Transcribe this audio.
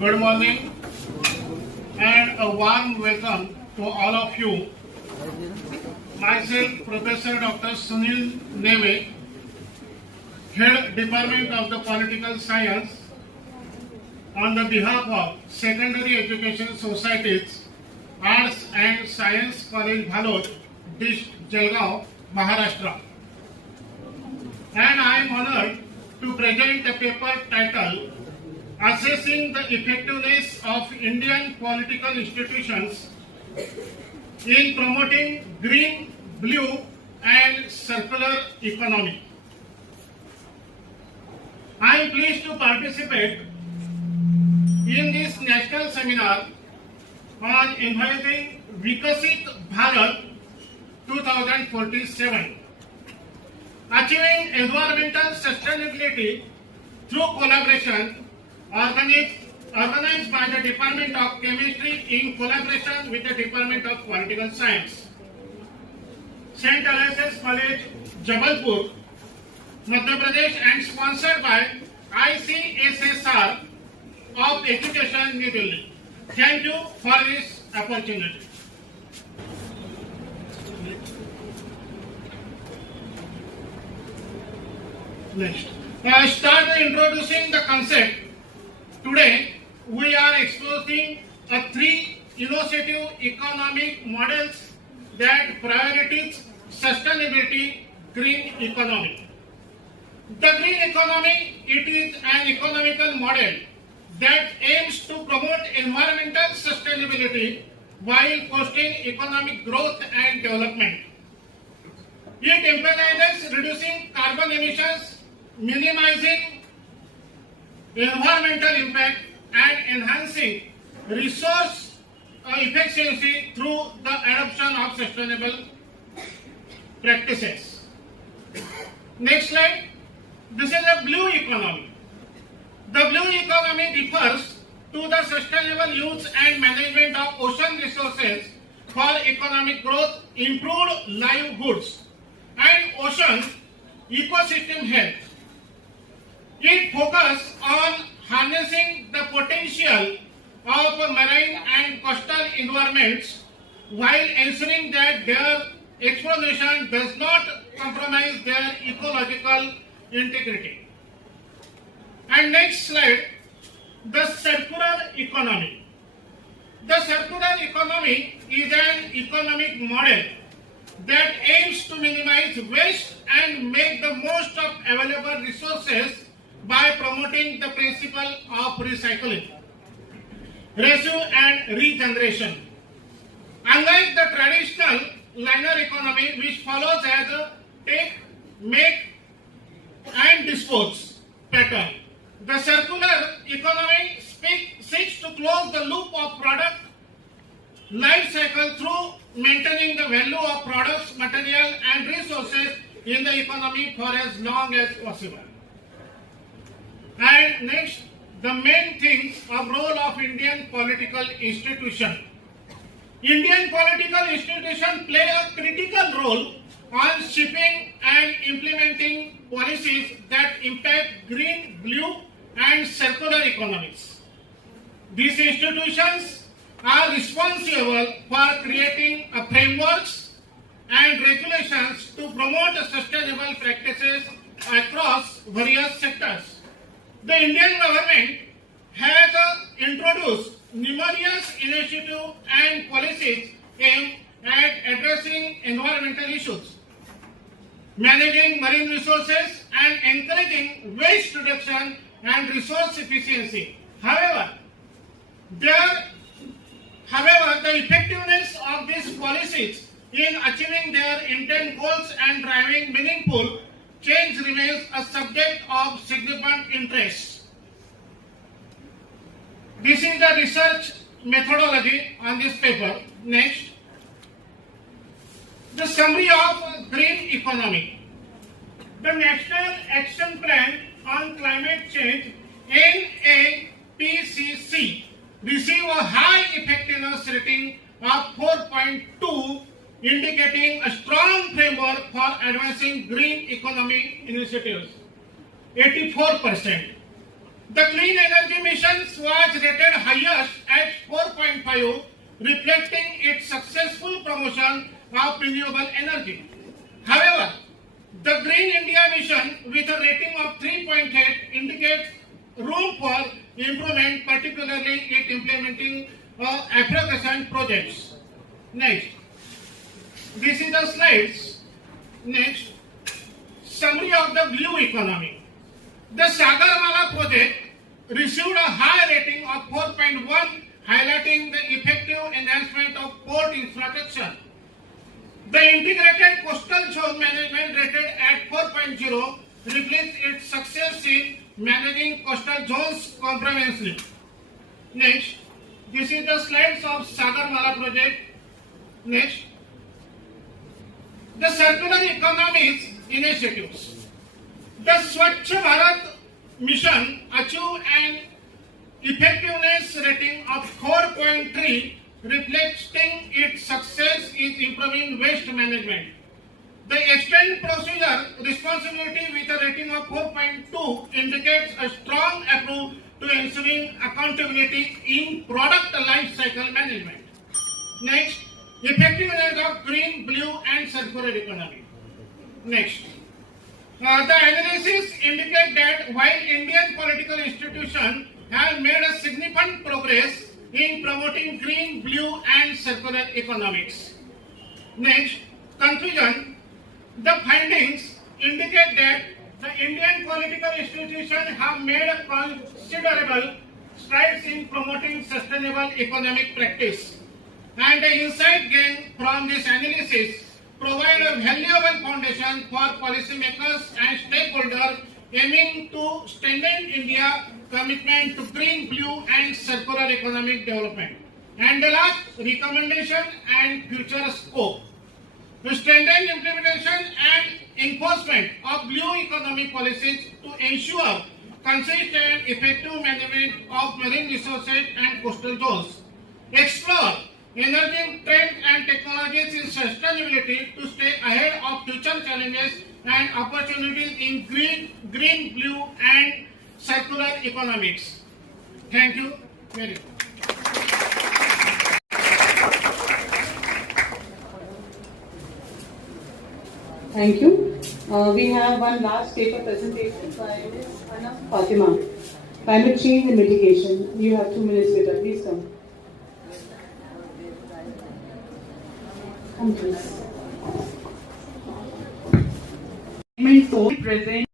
Good morning and a warm welcome to all of you. Myself, Professor Dr. Sunil Neve, Head Department of the Political Science, on the behalf of Secondary Education Societies, Arts and Science College Bhalod, District Jalgaon, Maharashtra. And I am honored to present a paper titled Assessing the Effectiveness of Indian Political Institutions in Promoting Green, Blue and Circular Economy. I am pleased to participate in this national seminar on inviting Vikasit Bharat 2047, achieving environmental sustainability through collaboration, organized by the Department of Chemistry in collaboration with the Department of Political Science, St. Aloysius College, Jabalpur, Madhya Pradesh, and sponsored by ICSSR of Education, New Delhi. Thank you for this opportunity. Next, I start introducing the concept. Today, we are exposing three innovative economic models that prioritize sustainability, green economy. The green economy, it is an economical model that aims to promote environmental sustainability while fostering economic growth and development. It emphasizes reducing carbon emissions, minimizing environmental impact, and enhancing resource efficiency through the adoption of sustainable practices. Next slide. This is a blue economy. The blue economy refers to the sustainable use and management of ocean resources for economic growth, improved livelihoods, and ocean ecosystem health. It focuses on harnessing the potential of marine and coastal environments while ensuring that their exploitation does not compromise their ecological integrity. And next slide, the circular economy. The circular economy is an economic model that aims to minimize waste and make the most of available resources by promoting the principle of recycling, reuse and regeneration. Unlike the traditional linear economy, which follows as a take, make and dispose pattern, the circular economy seeks to close the loop of product life cycle through maintaining the value of products, material and resources in the economy for as long as possible. And next, the main things of role of Indian political institution. Indian political institutions play a critical role on shaping and implementing policies that impact green, blue and circular economies. These institutions are responsible for creating frameworks and regulations to promote sustainable practices across various sectors. The Indian government has introduced numerous initiatives and policies aimed at addressing environmental issues, managing marine resources and encouraging waste reduction and resource efficiency. However, the effectiveness of these policies in achieving their intent goals and driving meaningful change remains a subject of significant interest. This is the research methodology on this paper. Next, the summary of green economy. The National Action Plan on Climate Change NAPCC received a high effectiveness rating of 4.2, indicating a strong framework for advancing green economy initiatives. 84%. The clean energy mission was rated highest at 4.5, reflecting its successful promotion of renewable energy. However, the Green India mission with a rating of 3.8 indicates room for improvement, particularly in implementing efficient projects. Next, this is the slides. Next, summary of the blue economy. The Sagarmala project received a high rating of 4.1, highlighting the effective enhancement of port infrastructure. The integrated coastal zone management rated at 4.0 reflects its success in managing coastal zones comprehensively. Next, this is the slides of Sagarmala project. Next, the circular economies initiatives. The Swachh Bharat mission achieved an effectiveness rating of 4.3, reflecting its success in improving waste management. The extended procedure responsibility with a rating of 4.2 indicates a strong approach to ensuring accountability in product life cycle management. Next, effectiveness of green, blue and circular economy. Next, the analysis indicate that while Indian political institutions have made a significant progress in promoting green, blue and circular economics. Next, conclusion. The findings indicate that the Indian political institutions have made a considerable strides in promoting sustainable economic practice, and the insight gained from this analysis provide a valuable foundation for policymakers and stakeholders aiming to strengthen India's commitment to green, blue and circular economic development. And the last, recommendation and future scope. To strengthen implementation and enforcement of blue economic policies to ensure consistent, effective management of marine resources and coastal zones. Explore emerging trends and technologies in sustainability to stay ahead of future challenges and opportunities in green, blue and circular economics. Thank you very much. Thank you. We have one last paper presentation by Ms. Anna Fatima. Climate change and mitigation. You have 2 minutes later. Please come. Come please. Present.